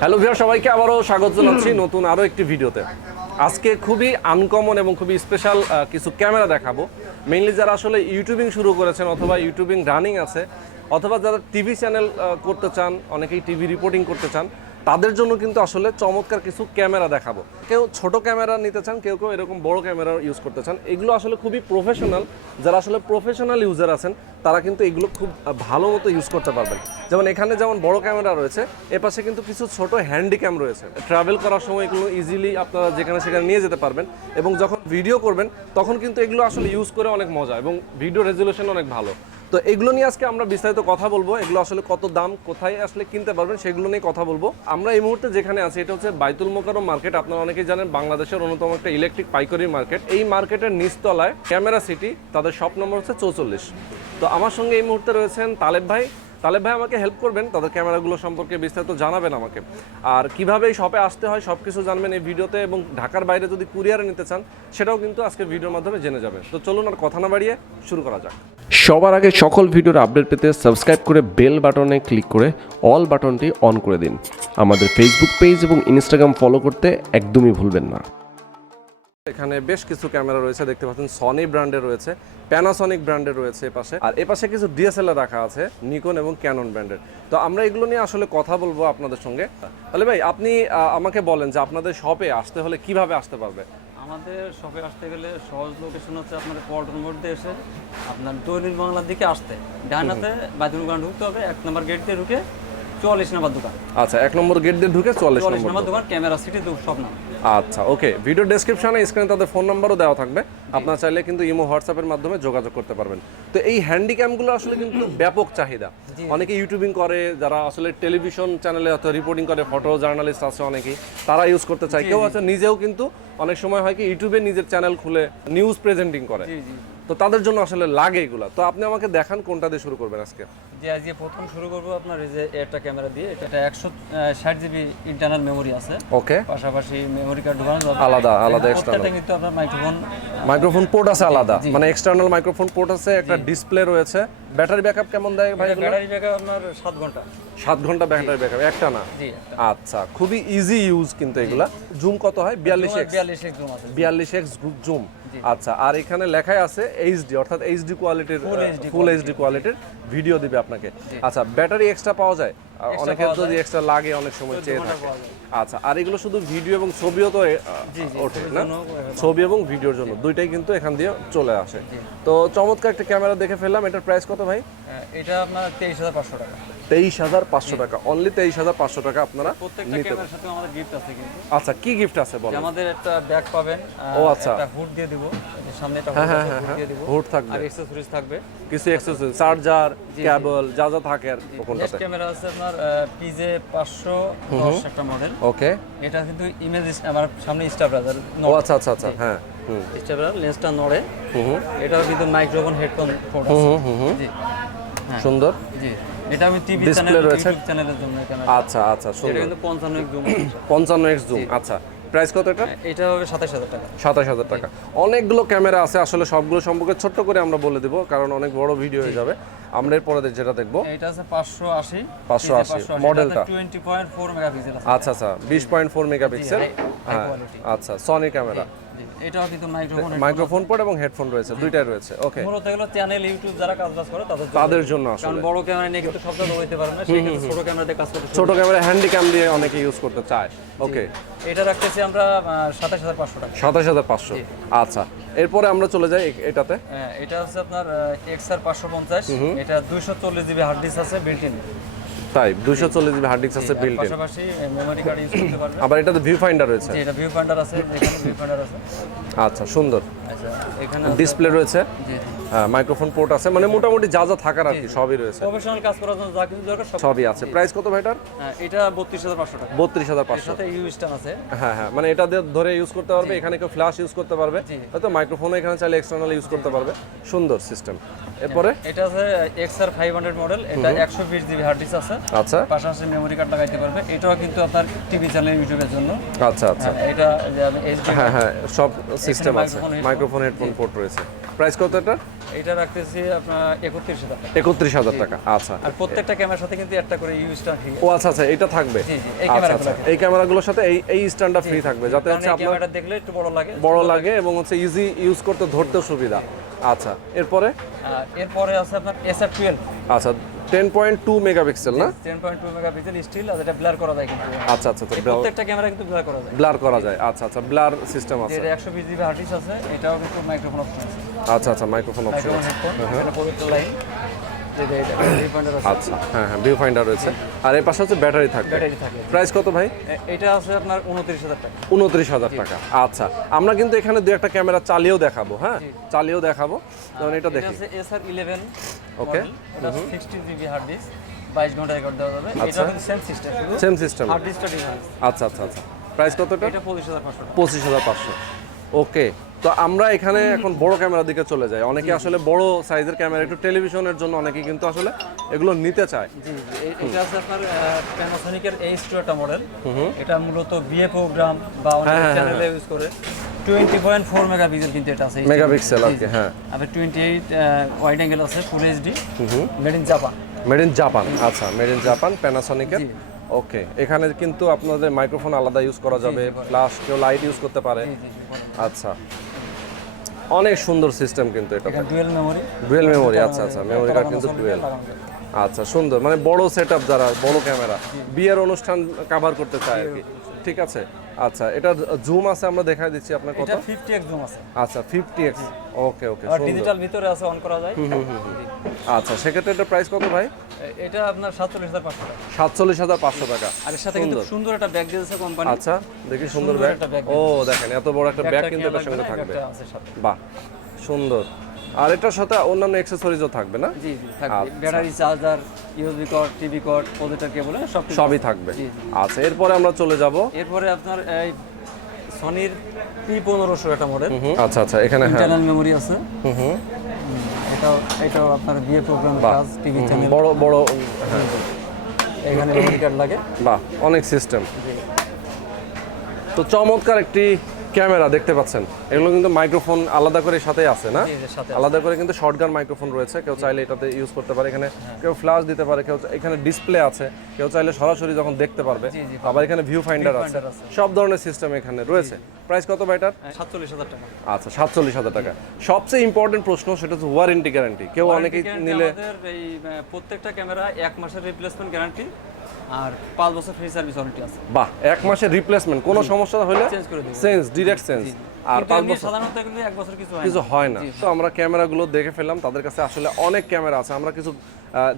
Hello viewer, সবাইকে আবারও স্বাগত জানাচ্ছি নতুন আরও একটি ভিডিওতে। আজকে খুবই আনকমন এবং খুবই স্পেশাল কিছু ক্যামেরা দেখাবো। মেইনলি যারা আসলে ইউটিউবিং শুরু করেছেন অথবা ইউটিউবিং রানিং আছে অথবা যারা টিভি চ্যানেল করতে চান, অনেকেই টিভি রিপোর্টিং করতে চান, তাদের জন্য কিন্তু আসলে চমৎকার কিছু ক্যামেরা দেখাবো। কেউ ছোট ক্যামেরা নিতে চান, কেউ কেউ এরকম বড় ক্যামেরা ইউজ করতে চান। এগুলো আসলে খুবই প্রফেশনাল, যারা আসলে প্রফেশনাল ইউজার আছেন তারা কিন্তু এগুলো খুব ভালো মতো ইউজ করতে পারবেন। যেমন এখানে যেমন বড় ক্যামেরা রয়েছে, এপাশে কিন্তু কিছু ছোট হ্যান্ডি ক্যাম রয়েছে। ট্রাভেল করার সময় এগুলো ইজিলি আপনারা যেখানে সেখানে নিয়ে যেতে পারবেন এবং যখন ভিডিও করবেন তখন কিন্তু এগুলো আসলে ইউজ করে অনেক মজা এবং ভিডিও রেজুলেশন অনেক ভালো। তো এগুলো নিয়ে আজকে আমরা বিস্তারিত কথা বলবো। এগুলো আসলে কত দাম, কোথায় আসলে কিনতে পারবেন সেগুলো নিয়ে কথা বলবো। আমরা এই মুহূর্তে যেখানে আছি এটা হচ্ছে বাইতুল মুকাররম মার্কেট। আপনারা অনেকেই জানেন বাংলাদেশের অন্যতম একটা ইলেকট্রিক পাইকারি মার্কেট। এই মার্কেটের নিচতলায় ক্যামেরা সিটি, তাদের শপ নম্বর হচ্ছে 44। তো আমার সঙ্গে এই মুহূর্তে রয়েছেন তালেব ভাই। তালেব ভাই আমাকে হেল্প করবেন, তাদের ক্যামেরাগুলো সম্পর্কে বিস্তারিত জানাবেন আমাকে, আর কিভাবে এই শপে আসতে হয় সব কিছু জানবেন এই ভিডিওতে। এবং ঢাকার বাইরে যদি কুরিয়ারে নিতে চান সেটাও কিন্তু আজকে ভিডিওর মাধ্যমে জেনে যাবেন। তো চলুন আর কথা না বাড়িয়ে শুরু করা যাক। সবার আগে সকল ভিডিওর আপডেট পেতে সাবস্ক্রাইব করে বেল বাটনে ক্লিক করে অল বাটনটি অন করে দিন। আমাদের ফেসবুক পেজ এবং ইনস্টাগ্রাম ফলো করতে একদমই ভুলবেন না। এখানে বেশ কিছু ক্যামেরা রয়েছে, দেখতে পাচ্ছেন সনি ব্র্যান্ডের রয়েছে, প্যানাসনিক ব্র্যান্ডের রয়েছে এপাশে, আর এপাশে কিছু ডিএসএলআর রাখা আছে নিকন এবং ক্যানন ব্র্যান্ডের। তো আমরা এগুলো নিয়ে আসলে কথা বলবো আপনাদের সঙ্গে। তাহলে ভাই আপনি আমাকে বলেন যে আপনাদের শপে আসতে হলে কিভাবে আসতে পারবে? আমাদের শপে আসতে গেলে সহজ লোকেশন হচ্ছে আপনার পল্টন মোড় দিয়ে এসে আপনার দৈনিক বাংলার দিকে আসতে ডাইনাতে বাইতুল মুকাররম ঢুকতে হবে। 1 নম্বর গেট দিয়ে ঢুকে 44 নম্বর দোকান। আচ্ছা, 1 নম্বর গেট দিয়ে ঢুকে 44 নম্বর দোকান, ক্যামেরা সিটি সব নাম। আচ্ছা, ওকে। ভিডিও ডেসক্রিপশনে স্ক্রিনে তাদের ফোন নাম্বারও দেওয়া থাকবে, আপনারা চাইলে কিন্তু ইমো হোয়াটসঅ্যাপের মাধ্যমে যোগাযোগ করতে পারবেন। তো এই হ্যান্ডিক্যামগুলো আসলে কিন্তু ব্যাপক চাহিদা। অনেকে ইউটিউবিং করে, যারা আসলে টেলিভিশন চ্যানেলে অথবা রিপোর্টিং করে, ফটো জার্নালিস্ট আছে অনেকেই, তারা ইউজ করতে চায়। কেউ আছে নিজেও কিন্তু অনেক সময় হয় কি ইউটিউবে নিজের চ্যানেল খুলে নিউজ প্রেজেন্টিং করে, তো তাদের জন্য আসলে লাগে এগুলা। তো আপনি আমাকে দেখান কোনটা দিয়ে শুরু করবেন আজকে? যে আজকে প্রথম শুরু করব আপনার এই যে একটা ক্যামেরা দিয়ে। এটা 160 জিবি ইন্টারনাল মেমোরি আছে। ওকে, পাশাপাশি মেমোরি কার্ড ঢোকানো যাবে আলাদা এক্সটারনাল। এটা কিন্তু আপনার মাইক্রোফোন পোর্ট আছে আলাদা, মানে এক্সটারনাল মাইক্রোফোন পোর্ট আছে, একটা ডিসপ্লে রয়েছে। ব্যাটারি ব্যাকআপ কেমন দেয় ভাই? ব্যাটারি ব্যাকআপ আপনার 7 ঘন্টা। 7 ঘন্টা ব্যাটারি ব্যাকআপ, একটা না? জি। আচ্ছা, খুবই ইজি ইউজ কিন্তু এগুলা। জুম কত হয়? 42x জুম আছে। 42x zoom. আচ্ছা, আর এখানে লেখাই আছে এইচডি, অর্থাৎ এইচডি কোয়ালিটির, ফুল এইচডি কোয়ালিটির ভিডিও দিবে আপনাকে। আচ্ছা, ব্যাটারি এক্সট্রা পাওয়া যায়? অনেকের যদি এক্সট্রা লাগে অনেক সময় চেয়ে থাকে। আচ্ছা, আর এগুলো শুধু ভিডিও এবং ছবিও তো ওঠে না? ছবি এবং ভিডিওর জন্য দুইটাই কিন্তু এখান দিয়ে চলে আসে। তো চমৎকার একটা ক্যামেরা দেখে ফেললাম। এটার প্রাইস কত ভাই? এটা আপনার 23,500 টাকা। 23,500 টাকা, অনলি 23,500 টাকা আপনারা প্রত্যেকটা ক্যামেরার সাথে আমাদের গিফট আছে কিন্তু। আচ্ছা, কি গিফট আছে বলেন? আমাদের একটা ব্যাগ পাবেন, আচ্ছা, একটা হুড দিয়ে দিব, সামনে একটা হুড দিয়ে দিব, হুড থাকবে, আর অ্যাকসেসরিজ থাকবে, কিছু অ্যাকসেসরিজ, চার্জার, কেবল, যা যা থাকে আর কোনটাতে। ক্যামেরা আছে আপনার পিজে 510 একটা মডেল। ওকে, এটা কিন্তু ইমেজ আমার সামনে স্টাবলাইজার। আচ্ছা আচ্ছা আচ্ছা, হ্যাঁ, স্টাবলাইজার, লেন্সটা নড়ে। এটাও কিন্তু মাইক্রোফোন হেডফোন পোর্ট আছে। জি, সুন্দর। জি, এটা আমি টিভি চ্যানেল, ইউটিউব চ্যানেলের জন্য ক্যামেরা। আচ্ছা আচ্ছা, সুন্দর। এটা কিন্তু 55x জুম। 55x zoom. আচ্ছা, প্রাইস কত এটা? এটা হবে 27,000 টাকা। 27,000 টাকা। অনেকগুলো ক্যামেরা আছে, আসলে সবগুলো সম্পর্কে ছোট্ট করে আমরা বলে দেব, কারণ অনেক বড় ভিডিও হয়ে যাবে। আমরা এরপরে যেটা দেখবো, এটা আছে 580 মডেলটা 20.4 মেগাপিক্সেল আছে। আচ্ছা আচ্ছা, 20.4 মেগাপিক্সেল। হ্যাঁ, আচ্ছা, সনি ক্যামেরা। এটাও কিন্তু মাইক্রোফোন পোর্ট এবং হেডফোন রয়েছে, দুইটাই রয়েছে। ওকে, মূলত এগুলো চ্যানেল ইউটিউব যারা কাজ করে তাদের জন্য আসলে, কারণ বড় ক্যামেরা নিয়ে কিন্তু সব জায়গায় হইতে পারে না, সেই ক্ষেত্রে ছোট ক্যামেরা দিয়ে কাজ করতে, ছোট ক্যামেরা হ্যান্ডি ক্যাম দিয়ে অনেকে ইউজ করতে চায়। ওকে, এটা রাখতেছি আমরা 27,500 টাকা। 27,500। আচ্ছা, এরপরে আমরা চলে যাই এটাতে। এটা হচ্ছে আপনার XR 550। এটা 240 জিবি হার্ড ডিস্ক আছে বিল্ট ইন। তাই 240 জিবি হার্ড ডিস্ক আছে বিল্ট ইন, পাশাপাশি মেমোরি কার্ড ইউজ করতে পারবে। আবার এটাতে ভিউ ফাইন্ডার রয়েছে। জি, এটা ভিউ ফাইন্ডার আছে, এখানে ভিউ ফাইন্ডার আছে। আচ্ছা, সুন্দর। আচ্ছা, এখানে ডিসপ্লে রয়েছে। জি, হ্যাঁ, মাইক্রোফোন পোর্ট আছে, মানে মোটামুটি যা যা থাকার আর কি সবই রয়েছে। প্রফেশনাল কাজ করার জন্য যা কিছু দরকার সবই আছে। প্রাইস কত ভাইটার? এটা 32,500 টাকা। 32,500। সাথে ইউ স্ট্যান্ড আছে। হ্যাঁ হ্যাঁ, মানে এটা দিয়ে ধরে ইউজ করতে পারবে, এখানে কেউ ফ্ল্যাশ ইউজ করতে পারবে, হয়তো মাইক্রোফোনও এখানে চাইলে এক্সটার্নাল ইউজ করতে পারবে। সুন্দর সিস্টেম। এরপরে এটা আছে XR 500 মডেল। এটা 120 জিবি হার্ড ডিস্ক আছে। আচ্ছা, পাশাপাশি মেমোরি কার্ড লাগাইতে পারবে। এটাও কিন্তু আপনার টিভি চ্যানেল ইউটিউবের জন্য। আচ্ছা আচ্ছা, এটা হ্যাঁ হ্যাঁ, সব সিস্টেম আছে, মাইক্রোফোন হেডফোন পোর্ট রয়েছে। প্রাইস কত এটা? এটা রাখতেছি আপনার 31,000 টাকা। 31,000 টাকা, আচ্ছা। আর প্রত্যেকটা ক্যামেরার সাথে কিন্তু একটা করে ইউ স্ট্যান্ড ফ্রি। ও আচ্ছা আচ্ছা, এটা থাকবে। জি জি, এই আচ্ছা আচ্ছা, ক্যামেরাগুলো এই ক্যামেরাগুলোর সাথে এই স্ট্যান্ডটা ফ্রি থাকবে, যাতে হচ্ছে আপনার ক্যামেরাটা দেখলে একটু বড় লাগে এবং হচ্ছে ইজি ইউজ করতে, ধরতেও সুবিধা। আচ্ছা, এরপরে এরপরে আছে আপনার SF12। আচ্ছা, 10.2 মেগাপিক্সেল না? 10.2 মেগাপিক্সেল স্টিল, আর এটা ব্লার করা যায় কিন্তু। আচ্ছা আচ্ছা, প্রত্যেকটা ক্যামেরা কিন্তু ব্লার করা যায়। ব্লার করা যায়, আচ্ছা আচ্ছা, ব্লার সিস্টেম আছে। এটা 120 জিবি হার্ড ডিস্ক আছে, এটাও কিন্তু মাইক্রোফোন অপশন আছে। আচ্ছা আচ্ছা, মাইক্রোফোন অপশন মাইক্রোফোন আছে। হেডফোন, এটা পবিত্র লাইন, যেটা এটা ভিউ ফাইন্ডার আছে। আচ্ছা, হ্যাঁ হ্যাঁ, ভিউ ফাইন্ডার রয়েছে। আর এর পাশে হচ্ছে ব্যাটারি থাকবে। ব্যাটারি থাকে। প্রাইস কত ভাই? এটা আছে আপনার 29,000 টাকা। 29,000 টাকা, আচ্ছা। আমরা কিন্তু এখানে দুই একটা ক্যামেরা চালিয়েও দেখাবো, হ্যাঁ চালিয়েও দেখাবো, যেমন এটা এটা দেখি। আছে SR11 ওকে, এটা 60 জিবি হার্ড ডিস্ক, 22 ঘন্টা রেকর্ড দেওয়া যাবে। এটা কিন্তু সেম সিস্টেম, শুধু সেম সিস্টেম। হার্ড ডিস্কটা ডিফারেন্স। আচ্ছা আচ্ছা আচ্ছা, প্রাইস কত এটা? এটা 25,500 টাকা। 25,500। ওকে, তো আমরা এখানে এখন বড় ক্যামেরার দিকে চলে যাই। অনেকে আসলে বড় সাইজের ক্যামেরা, একটু টেলিভিশনের জন্য অনেকে কিন্তু আসলে এগুলো নিতে চায়। জি জি, এটা আছে আপনার প্যানাসোনিকের H2 একটা মডেল। এটা মূলত বিএ প্রোগ্রাম বা অনেক চ্যানেলে ইউজ করে। 20.4 মেগাপিক্সেল কিন্তু এটা আছে। মেগাপিক্সেল আছে, হ্যাঁ। আবার 28 ওয়াইড অ্যাঙ্গেল আছে, full HD, made in Japan. Made in Japan, আচ্ছা, মেড ইন জাপান, প্যানাসোনিকের। ওকে, এখানে কিন্তু আপনাদের মাইক্রোফোন আলাদা ইউজ করা যাবে, প্লাস কেউ লাইট ইউজ করতে পারে। আচ্ছা, অনেক সুন্দর সিস্টেম কিন্তু এটা। Dual memory. ডুয়েল মেমোরি, আচ্ছা আচ্ছা, মেমোরি কার্ড কিন্তু ডুয়েল। আচ্ছা, সুন্দর, মানে বড় সেটআপ, যারা বড় ক্যামেরা, বিয়ের অনুষ্ঠান কভার করতে চায় আর কি। ঠিক আছে, আচ্ছা। এটা জুম আছে, আমরা দেখাই দিচ্ছি আপনার কত। এটা 50x জুম আছে। আচ্ছা, 50x। ওকে ওকে, আর সুন্দর। ডিজিটাল ভিতরে আছে, অন করা যায়। আচ্ছা, সেক্ষেত্রে এটা প্রাইস কত ভাই? এটা আপনার 47,500 টাকা। 47,500 টাকা। আর এর সাথে কিন্তু সুন্দর একটা ব্যাগ দিয়েছে কোম্পানি। আচ্ছা, দেখি সুন্দর ব্যাগ। ও দেখেন, এত বড় একটা ব্যাগ কিন্তু এটার সঙ্গে থাকবে। বাহ, সুন্দর। আর এটার সাথে অন্যান্য অ্যাকসেসরিজও থাকবে না? জি জি, থাকবে। Battery, charger, USB cord, TV cord, projector cable, সবই থাকবে। আচ্ছা, এরপরে আমরা চলে যাব। এরপরে আপনার এই সনির P1500 একটা মডেল। আচ্ছা আচ্ছা, এখানে হ্যাঁ ইন্টারনাল মেমোরি আছে। এটাও আপনার বিএ প্রোগ্রাম কাজ, টিভি চ্যানেল, বড় বড়, হ্যাঁ, এখানে মেমোরি কার্ড লাগে। বাহ, অনেক সিস্টেম। তো চমৎকার একটি ক্যামেরা দেখতে পাচ্ছেন। এগুলো কিন্তু মাইক্রোফোন আলাদা করে সাথেই আছে না? আলাদা করে কিন্তু শর্টগান মাইক্রোফোন রয়েছে, কেউ চাইলে এটাতে ইউজ করতে পারে। এখানে কেউ ফ্ল্যাশ দিতে পারে, কেউ এখানে ডিসপ্লে আছে, কেউ চাইলে সরাসরি যখন দেখতে পারবে। আবার এখানে ভিউ ফাইন্ডার আছে, সব ধরনের সিস্টেম এখানে রয়েছে। প্রাইস কত ভাই এটার? 47,000 টাকা। আচ্ছা, 47,000 টাকা। সবচেয়ে ইম্পর্টেন্ট প্রশ্ন, সেটা হচ্ছে ওয়ারেন্টি গ্যারান্টি। কেউ অনেকেই নিলে আমাদের এই প্রত্যেকটা ক্যামেরা 1 মাসের রিপ্লেসমেন্ট গ্যারান্টি আর 5 বছর ফ্রি সার্ভিস ওয়ারেন্টি আছে। বাহ, 1 মাসের রিপ্লেসমেন্ট, কোনো সমস্যা হলে চেঞ্জ করে দেব, চেঞ্জ, ডাইরেক্ট চেঞ্জ। আর 5 বছর সাধারণত এগুলো 1 বছর কিছু হয় না। তো আমরা ক্যামেরাগুলো দেখে ফেললাম, তাদের কাছে আসলে অনেক ক্যামেরা আছে। আমরা কিছু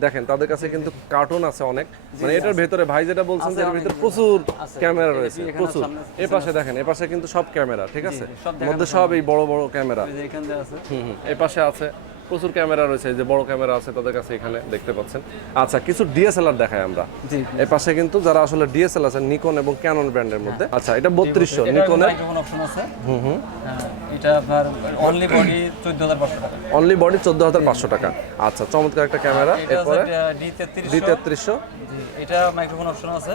দেখেন, তাদের কাছে কিন্তু কার্টুন আছে অনেক, মানে এটার ভেতরে ভাই যেটা বলছেন যে এর ভিতরে প্রচুর ক্যামেরা রয়েছে, প্রচুর। এই পাশে দেখেন, এই পাশে কিন্তু সব ক্যামেরা, ঠিক আছে, মধ্যে সব এই বড় বড় ক্যামেরা। এখানে আছে, এই পাশে আছে প্রচুর ক্যামেরা রয়েছে, এই যে বড় ক্যামেরা আছে তাদের কাছে, এখানে দেখতে পাচ্ছেন। আচ্ছা, কিছু ডিএসএলআর দেখাই আমরা। এই পাশে কিন্তু যারা আসলে ডিএসএলআর আছে, নিকন এবং ক্যানন ব্র্যান্ডের মধ্যে। আচ্ছা, এটা 3200 নিকনের মাইক্রোফোন অপশন আছে। এটা আপনার অনলি বডি 14,500 টাকা। অনলি বডি 14,500 টাকা। আচ্ছা, চমৎকার একটা ক্যামেরা। এরপরে D3300। জি, এটা মাইক্রোফোন অপশন আছে,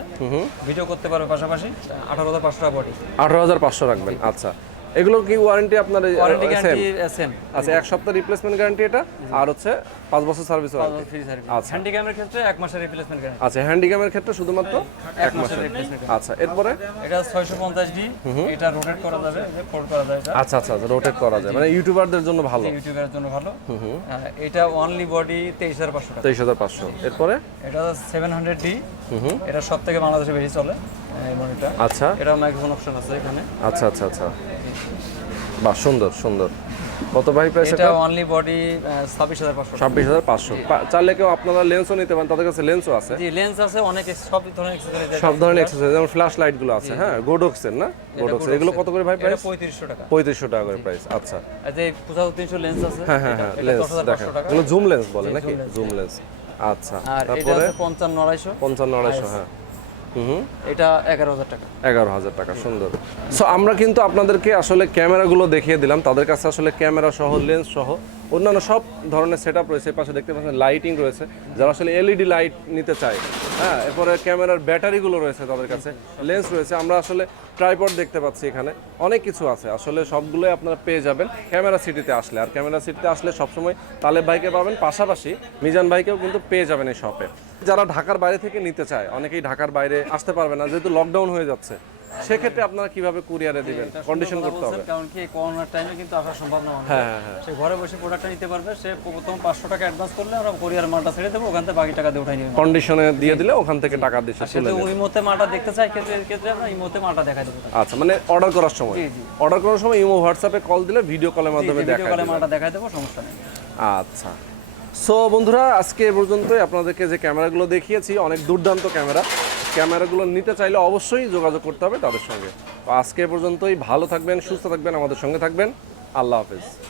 ভিডিও করতে পারবে পাশাপাশি। 18,500 টাকা বডি। 18,500 রাখবেন। আচ্ছা, এগুলোর কি ওয়ারেন্টি আপনার? Warranty guarantee same. আচ্ছা, 1 সপ্তাহ রিপ্লেসমেন্ট গ্যারান্টি এটা, আর হচ্ছে 5 বছর সার্ভিস ওয়ারেন্টি। Free service. আচ্ছা, হ্যান্ডিক্যামের ক্ষেত্রে 1 মাসের রিপ্লেসমেন্ট গ্যারান্টি। আচ্ছা, হ্যান্ডিক্যামের ক্ষেত্রে শুধুমাত্র 1 মাসের রিপ্লেসমেন্ট। আচ্ছা, এরপরে এটা 650D, এটা রোটেট করা যাবে, যে ফোল্ড করা যায় এটা। আচ্ছা আচ্ছা, রোটেট করা যায়, মানে ইউটিউবারদের জন্য ভালো, ইউটিউবের জন্য ভালো। এটা অনলি বডি 23,500 টাকা। 23,500। এরপরে এটা 700D, এটা সবথেকে বাংলাদেশে বেশি চলে এই মনিটরটা। আচ্ছা, এটা মাইক্রোফোন অপশন আছে এখানে। আচ্ছা আচ্ছা আচ্ছা, বাহ, সুন্দর সুন্দর। কত ভাই প্রাইস এটা? Only body 26,500। 26,500। চাইলে কেউ আপনারা লেন্সও নিতে পারেন, তাদের কাছে লেন্সও আছে। জি, লেন্স আছে অনেক, সব ধরনের অ্যাকসেসরিজ আছে। সব ধরনের অ্যাকসেসরিজ, যেমন ফ্ল্যাশ লাইট গুলো আছে, হ্যাঁ, গোডক্সের না, গোডক্স। এগুলো কত করে ভাই প্রাইস? 3500 টাকা। 3500 টাকা করে প্রাইস। আচ্ছা, আর যে 7500 লেন্স আছে, হ্যাঁ হ্যাঁ হ্যাঁ, লেন্স দেখেন, এগুলো জুম লেন্স বলে নাকি? Zoom lens. আচ্ছা, আর এটা তারপরে আছে 55,250। 55,250, হ্যাঁ। এটা 11,000 টাকা। 11,000 টাকা, সুন্দর। সো আমরা কিন্তু আপনাদেরকে আসলে ক্যামেরাগুলো দেখিয়ে দিলাম, তাদের কাছে আসলে ক্যামেরা সহ, লেন্স সহ অন্যান্য সব ধরনের সেট আপ রয়েছে। পাশে দেখতে পাচ্ছেন লাইটিং রয়েছে, যারা আসলে এলইডি লাইট নিতে চায়। হ্যাঁ, এরপরে ক্যামেরার ব্যাটারিগুলো রয়েছে তাদের কাছে, লেন্স রয়েছে। আমরা আসলে ট্রাইপড দেখতে পাচ্ছি, এখানে অনেক কিছু আছে। আসলে সবগুলোই আপনারা পেয়ে যাবেন ক্যামেরা সিটিতে আসলে। আর ক্যামেরা সিটিতে আসলে সবসময় তালেব ভাইকে পাবেন, পাশাপাশি মিজান ভাইকেও কিন্তু পেয়ে যাবেন এই শপে। যারা ঢাকার বাইরে থেকে নিতে চায়, অনেকেই ঢাকার বাইরে আসতে পারবে না যেহেতু লকডাউন হয়ে যাচ্ছে, সেক্ষেত্রে আপনারা কিভাবে কুরিয়ারে দিবেন? কন্ডিশন করতে হবে, কারণ কি করোনার টাইমে কিন্তু আসা সম্ভব না। হ্যাঁ, সে ঘরে বসে প্রোডাক্টটা নিতে পারবে। সে প্রথম 500 টাকা অ্যাডভান্স করলে আমরা কুরিয়ার মালটা ছেড়ে দেবো, ওখান থেকে বাকি টাকা দিয়ে উঠাই নিয়ে কন্ডিশনে দিয়ে দিলে ওখান থেকে টাকা দিয়ে সে তো ওই মুহূর্তে মালটা দেখতে চাই, ক্ষেত্রে আমরা এই মুহূর্তে মালটা দেখাই দেবো। আচ্ছা, মানে অর্ডার করার সময়, অর্ডার করার সময় ইমো হোয়াটসঅ্যাপে কল দিলে ভিডিও কলের মাধ্যমে ভিডিও কলে মালটা দেখাই দেবো, সমস্যা নেই। আচ্ছা, সো বন্ধুরা, আজকে এ পর্যন্তই। আপনাদেরকে যে ক্যামেরাগুলো দেখিয়েছি অনেক দুর্দান্ত ক্যামেরা। ক্যামেরাগুলো নিতে চাইলে অবশ্যই যোগাযোগ করতে হবে তাদের সঙ্গে। তো আজকে এ পর্যন্তই। ভালো থাকবেন, সুস্থ থাকবেন, আমাদের সঙ্গে থাকবেন। আল্লাহ হাফেজ।